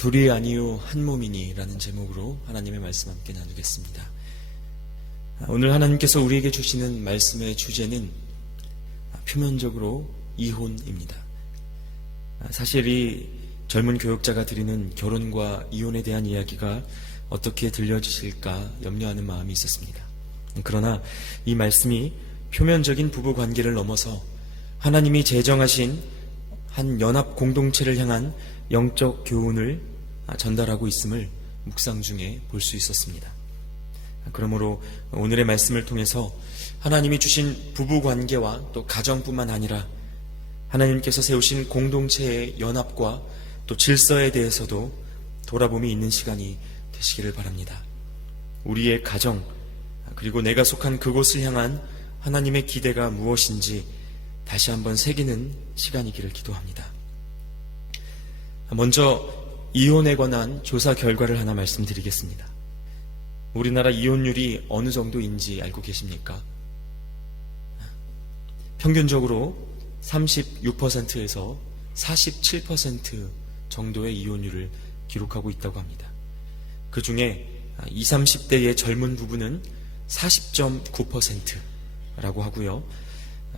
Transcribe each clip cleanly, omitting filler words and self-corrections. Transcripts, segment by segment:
둘이 아니요 한 몸이니 라는 제목으로 하나님의 말씀 함께 나누겠습니다. 오늘 하나님께서 우리에게 주시는 말씀의 주제는 표면적으로 이혼입니다. 사실 이 젊은 교역자가 드리는 결혼과 이혼에 대한 이야기가 어떻게 들려지실까 염려하는 마음이 있었습니다. 그러나 이 말씀이 표면적인 부부 관계를 넘어서 하나님이 제정하신 한 연합 공동체를 향한 영적 교훈을 전달하고 있음을 묵상 중에 볼 수 있었습니다. 그러므로 오늘의 말씀을 통해서 하나님이 주신 부부 관계와 또 가정뿐만 아니라 하나님께서 세우신 공동체의 연합과 또 질서에 대해서도 돌아봄이 있는 시간이 되시기를 바랍니다. 우리의 가정 그리고 내가 속한 그곳을 향한 하나님의 기대가 무엇인지 다시 한번 새기는 시간이기를 기도합니다. 먼저 이혼에 관한 조사 결과를 하나 말씀드리겠습니다. 우리나라 이혼율이 어느 정도인지 알고 계십니까? 평균적으로 36%에서 47% 정도의 이혼율을 기록하고 있다고 합니다. 그 중에 20, 30대의 젊은 부부는 40.9%라고 하고요.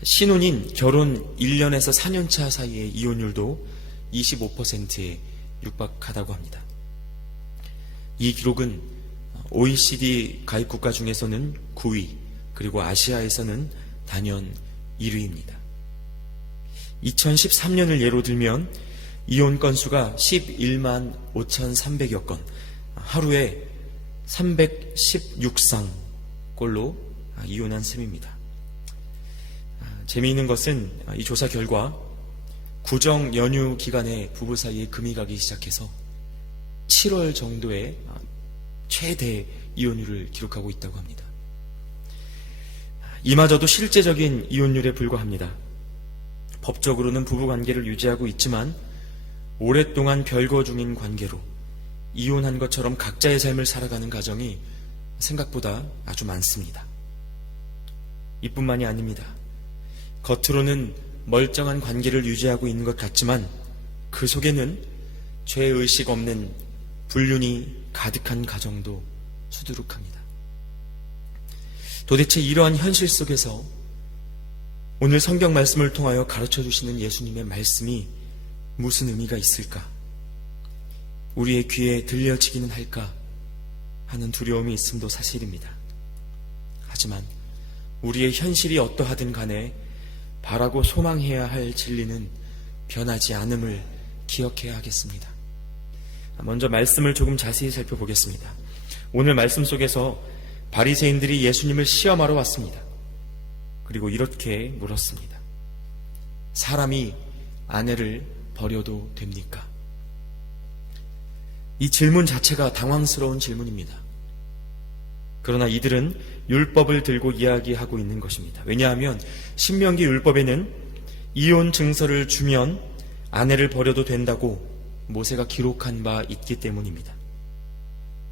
신혼인 결혼 1년에서 4년차 사이의 이혼율도 25%에 육박하다고 합니다. 이 기록은 OECD 가입 국가 중에서는 9위, 그리고 아시아에서는 단연 1위입니다. 2013년을 예로 들면 이혼 건수가 11만 5,300여 건, 하루에 316쌍꼴로 이혼한 셈입니다. 재미있는 것은 이 조사 결과 구정 연휴 기간에 부부 사이에 금이 가기 시작해서 7월 정도에 최대 이혼율을 기록하고 있다고 합니다. 이마저도 실제적인 이혼율에 불과합니다. 법적으로는 부부관계를 유지하고 있지만 오랫동안 별거 중인 관계로 이혼한 것처럼 각자의 삶을 살아가는 가정이 생각보다 아주 많습니다. 이뿐만이 아닙니다. 겉으로는 멀쩡한 관계를 유지하고 있는 것 같지만 그 속에는 죄의식 없는 불륜이 가득한 가정도 수두룩합니다. 도대체 이러한 현실 속에서 오늘 성경 말씀을 통하여 가르쳐 주시는 예수님의 말씀이 무슨 의미가 있을까? 우리의 귀에 들려지기는 할까 하는 두려움이 있음도 사실입니다. 하지만 우리의 현실이 어떠하든 간에 바라고 소망해야 할 진리는 변하지 않음을 기억해야 하겠습니다. 먼저 말씀을 조금 자세히 살펴보겠습니다. 오늘 말씀 속에서 바리새인들이 예수님을 시험하러 왔습니다. 그리고 이렇게 물었습니다. 사람이 아내를 버려도 됩니까? 이 질문 자체가 당황스러운 질문입니다. 그러나 이들은 율법을 들고 이야기하고 있는 것입니다. 왜냐하면 신명기 율법에는 이혼 증서를 주면 아내를 버려도 된다고 모세가 기록한 바 있기 때문입니다.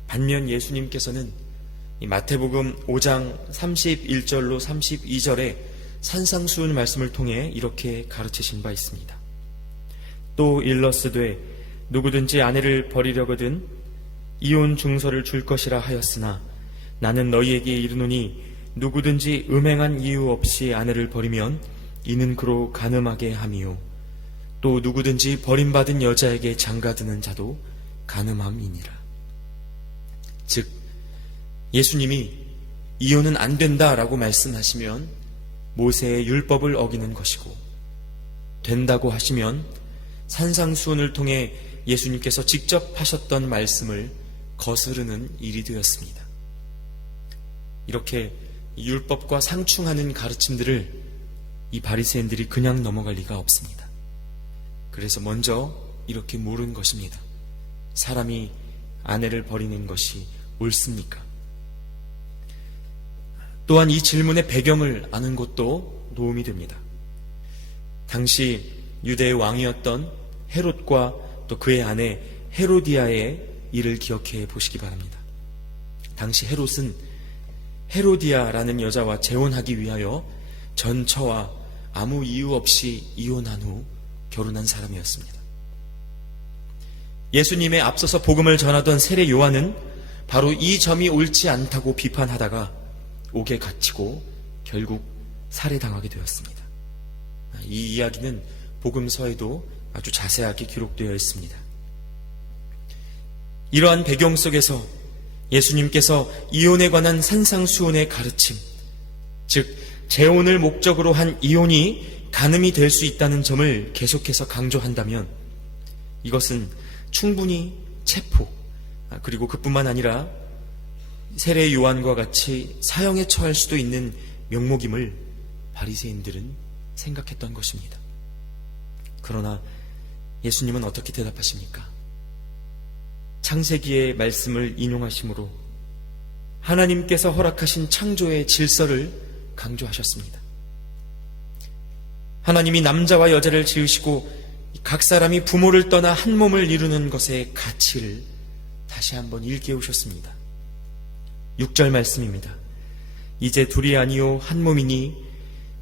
반면 예수님께서는 이 마태복음 5장 31절로 32절의 산상수훈 말씀을 통해 이렇게 가르치신 바 있습니다. 또 일러스되 누구든지 아내를 버리려거든 이혼 증서를 줄 것이라 하였으나 나는 너희에게 이르노니 누구든지 음행한 이유 없이 아내를 버리면 이는 그로 간음하게 함이요 또 누구든지 버림받은 여자에게 장가드는 자도 간음함이니라. 즉 예수님이 이혼은 안 된다라고 말씀하시면 모세의 율법을 어기는 것이고, 된다고 하시면 산상수훈을 통해 예수님께서 직접 하셨던 말씀을 거스르는 일이 되었습니다. 이렇게 율법과 상충하는 가르침들을 이 바리새인들이 그냥 넘어갈 리가 없습니다. 그래서 먼저 이렇게 물은 것입니다. 사람이 아내를 버리는 것이 옳습니까? 또한 이 질문의 배경을 아는 것도 도움이 됩니다. 당시 유대의 왕이었던 헤롯과 또 그의 아내 헤로디아의 일을 기억해 보시기 바랍니다. 당시 헤롯은 헤로디아라는 여자와 재혼하기 위하여 전처와 아무 이유 없이 이혼한 후 결혼한 사람이었습니다. 예수님의 앞서서 복음을 전하던 세례 요한은 바로 이 점이 옳지 않다고 비판하다가 옥에 갇히고 결국 살해당하게 되었습니다. 이 이야기는 복음서에도 아주 자세하게 기록되어 있습니다. 이러한 배경 속에서 예수님께서 이혼에 관한 산상수훈의 가르침, 즉 재혼을 목적으로 한 이혼이 간음이 될 수 있다는 점을 계속해서 강조한다면 이것은 충분히 체포, 그리고 그뿐만 아니라 세례 요한과 같이 사형에 처할 수도 있는 명목임을 바리새인들은 생각했던 것입니다. 그러나 예수님은 어떻게 대답하십니까? 창세기의 말씀을 인용하심으로 하나님께서 허락하신 창조의 질서를 강조하셨습니다. 하나님이 남자와 여자를 지으시고 각 사람이 부모를 떠나 한 몸을 이루는 것의 가치를 다시 한번 일깨우셨습니다. 6절 말씀입니다. 이제 둘이 아니요 한 몸이니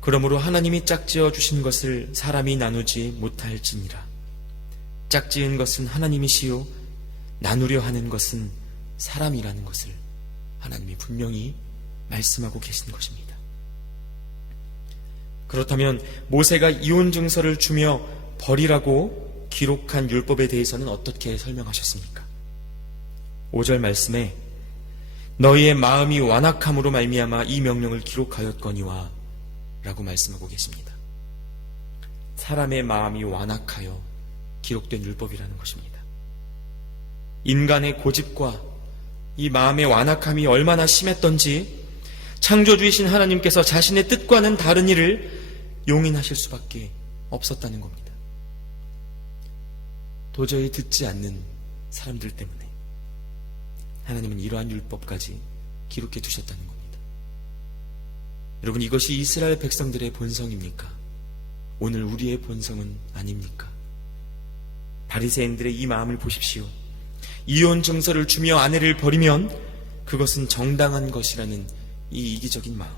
그러므로 하나님이 짝지어 주신 것을 사람이 나누지 못할지니라. 짝지은 것은 하나님이시요 나누려 하는 것은 사람이라는 것을 하나님이 분명히 말씀하고 계신 것입니다. 그렇다면 모세가 이혼 증서를 주며 버리라고 기록한 율법에 대해서는 어떻게 설명하셨습니까? 5절 말씀에 너희의 마음이 완악함으로 말미암아 이 명령을 기록하였거니와 라고 말씀하고 계십니다. 사람의 마음이 완악하여 기록된 율법이라는 것입니다. 인간의 고집과 이 마음의 완악함이 얼마나 심했던지 창조주이신 하나님께서 자신의 뜻과는 다른 일을 용인하실 수밖에 없었다는 겁니다. 도저히 듣지 않는 사람들 때문에 하나님은 이러한 율법까지 기록해 두셨다는 겁니다. 여러분, 이것이 이스라엘 백성들의 본성입니까? 오늘 우리의 본성은 아닙니까? 바리새인들의 이 마음을 보십시오. 이혼 증서를 주며 아내를 버리면 그것은 정당한 것이라는 이 이기적인 마음.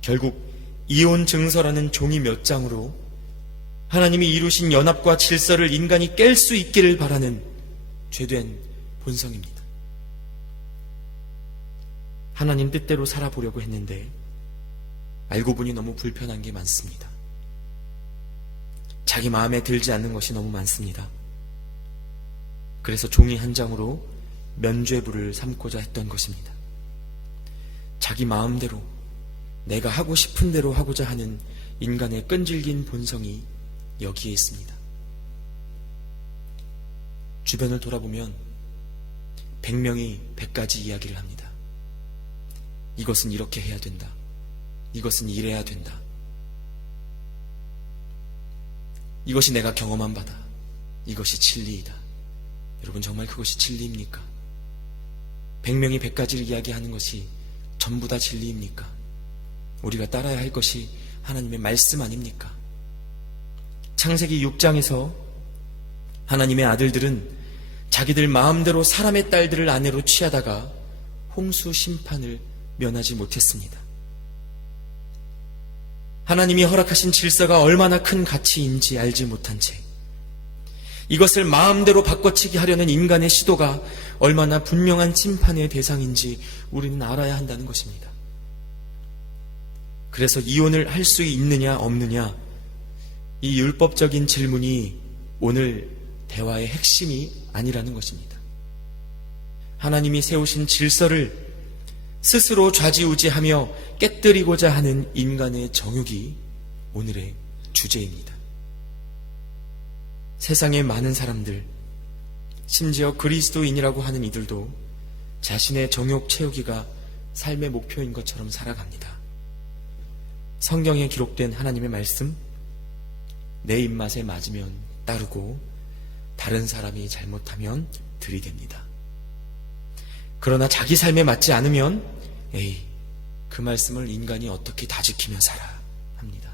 결국 이혼 증서라는 종이 몇 장으로 하나님이 이루신 연합과 질서를 인간이 깰 수 있기를 바라는 죄된 본성입니다. 하나님 뜻대로 살아보려고 했는데 알고 보니 너무 불편한 게 많습니다. 자기 마음에 들지 않는 것이 너무 많습니다. 그래서 종이 한 장으로 면죄부를 삼고자 했던 것입니다. 자기 마음대로 내가 하고 싶은 대로 하고자 하는 인간의 끈질긴 본성이 여기에 있습니다. 주변을 돌아보면 100명이 100가지 이야기를 합니다. 이것은 이렇게 해야 된다. 이것은 이래야 된다. 이것이 내가 경험한 바다. 이것이 진리이다. 여러분, 정말 그것이 진리입니까? 100명이 100가지를 이야기하는 것이 전부 다 진리입니까? 우리가 따라야 할 것이 하나님의 말씀 아닙니까? 창세기 6장에서 하나님의 아들들은 자기들 마음대로 사람의 딸들을 아내로 취하다가 홍수 심판을 면하지 못했습니다. 하나님이 허락하신 질서가 얼마나 큰 가치인지 알지 못한 채 이것을 마음대로 바꿔치기 하려는 인간의 시도가 얼마나 분명한 심판의 대상인지 우리는 알아야 한다는 것입니다. 그래서 이혼을 할 수 있느냐 없느냐, 이 율법적인 질문이 오늘 대화의 핵심이 아니라는 것입니다. 하나님이 세우신 질서를 스스로 좌지우지하며 깨뜨리고자 하는 인간의 정욕이 오늘의 주제입니다. 세상의 많은 사람들, 심지어 그리스도인이라고 하는 이들도 자신의 정욕 채우기가 삶의 목표인 것처럼 살아갑니다. 성경에 기록된 하나님의 말씀, 내 입맛에 맞으면 따르고 다른 사람이 잘못하면 들이댑니다. 그러나 자기 삶에 맞지 않으면 그 말씀을 인간이 어떻게 다 지키며 살아 합니다.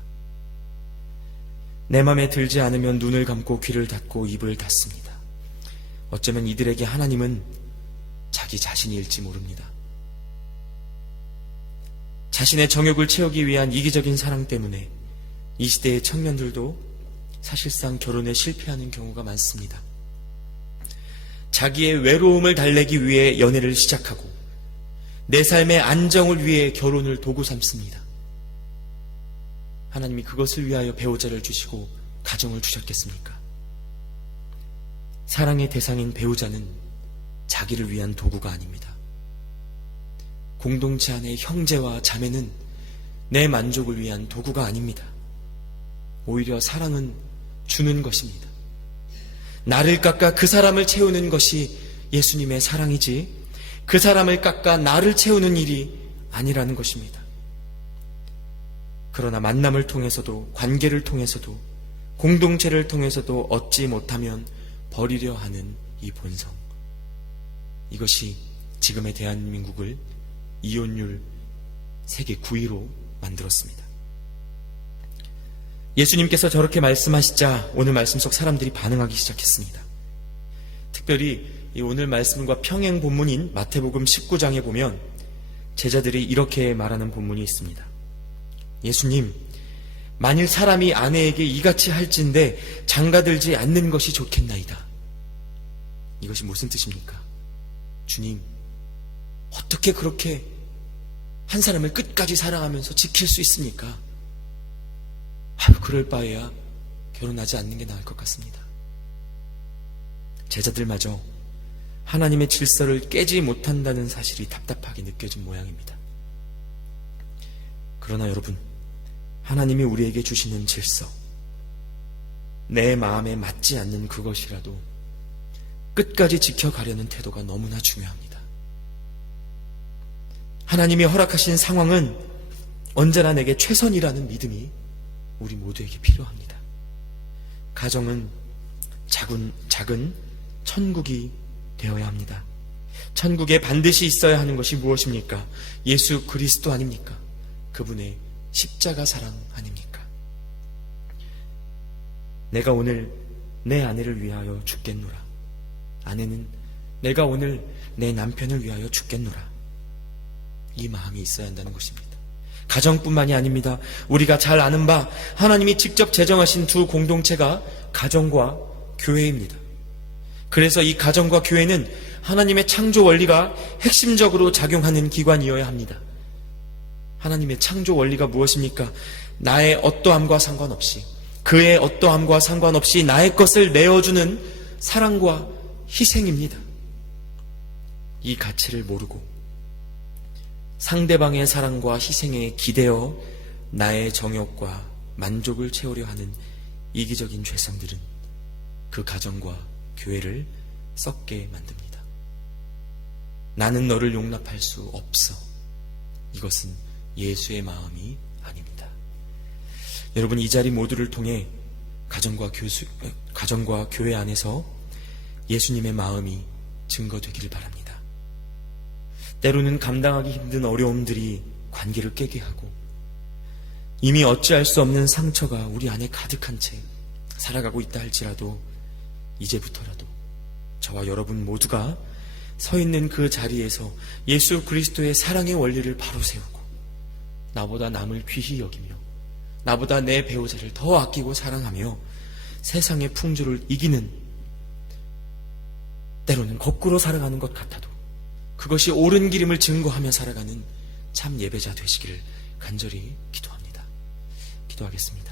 내 맘에 들지 않으면 눈을 감고 귀를 닫고 입을 닫습니다. 어쩌면 이들에게 하나님은 자기 자신일지 모릅니다. 자신의 정욕을 채우기 위한 이기적인 사랑 때문에 이 시대의 청년들도 사실상 결혼에 실패하는 경우가 많습니다. 자기의 외로움을 달래기 위해 연애를 시작하고 내 삶의 안정을 위해 결혼을 도구 삼습니다. 하나님이 그것을 위하여 배우자를 주시고 가정을 주셨겠습니까? 사랑의 대상인 배우자는 자기를 위한 도구가 아닙니다. 공동체 안의 형제와 자매는 내 만족을 위한 도구가 아닙니다. 오히려 사랑은 주는 것입니다. 나를 깎아 그 사람을 채우는 것이 예수님의 사랑이지 그 사람을 깎아 나를 채우는 일이 아니라는 것입니다. 그러나 만남을 통해서도 관계를 통해서도 공동체를 통해서도 얻지 못하면 버리려 하는 이 본성, 이것이 지금의 대한민국을 이혼율 세계 9위로 만들었습니다. 예수님께서 저렇게 말씀하시자 오늘 말씀 속 사람들이 반응하기 시작했습니다. 특별히 이 오늘 말씀과 평행 본문인 마태복음 19장에 보면 제자들이 이렇게 말하는 본문이 있습니다. 예수님, 만일 사람이 아내에게 이같이 할진대 장가들지 않는 것이 좋겠나이다. 이것이 무슨 뜻입니까? 주님, 어떻게 그렇게 한 사람을 끝까지 사랑하면서 지킬 수 있습니까? 그럴 바에야 결혼하지 않는 게 나을 것 같습니다. 제자들마저 하나님의 질서를 깨지 못한다는 사실이 답답하게 느껴진 모양입니다. 그러나 여러분, 하나님이 우리에게 주시는 질서, 내 마음에 맞지 않는 그것이라도 끝까지 지켜가려는 태도가 너무나 중요합니다. 하나님이 허락하신 상황은 언제나 내게 최선이라는 믿음이 우리 모두에게 필요합니다. 가정은 작은 천국이 되어야 합니다. 천국에 반드시 있어야 하는 것이 무엇입니까? 예수 그리스도 아닙니까? 그분의 십자가 사랑 아닙니까? 내가 오늘 내 아내를 위하여 죽겠노라. 아내는 내가 오늘 내 남편을 위하여 죽겠노라. 이 마음이 있어야 한다는 것입니다. 가정뿐만이 아닙니다. 우리가 잘 아는 바 하나님이 직접 제정하신 두 공동체가 가정과 교회입니다. 그래서 이 가정과 교회는 하나님의 창조 원리가 핵심적으로 작용하는 기관이어야 합니다. 하나님의 창조 원리가 무엇입니까? 나의 어떠함과 상관없이, 그의 어떠함과 상관없이 나의 것을 내어주는 사랑과 희생입니다. 이 가치를 모르고 상대방의 사랑과 희생에 기대어 나의 정욕과 만족을 채우려 하는 이기적인 죄성들은 그 가정과 교회를 썩게 만듭니다. 나는 너를 용납할 수 없어. 이것은 예수의 마음이 아닙니다. 여러분, 이 자리 모두를 통해 가정과 교회 안에서 예수님의 마음이 증거되기를 바랍니다. 때로는 감당하기 힘든 어려움들이 관계를 깨게 하고 이미 어찌할 수 없는 상처가 우리 안에 가득한 채 살아가고 있다 할지라도 이제부터라도 저와 여러분 모두가 서 있는 그 자리에서 예수 그리스도의 사랑의 원리를 바로 세우고 나보다 남을 귀히 여기며 나보다 내 배우자를 더 아끼고 사랑하며 세상의 풍조를 이기는, 때로는 거꾸로 살아가는 것 같아도 그것이 옳은 길임을 증거하며 살아가는 참 예배자 되시기를 간절히 기도합니다. 기도하겠습니다.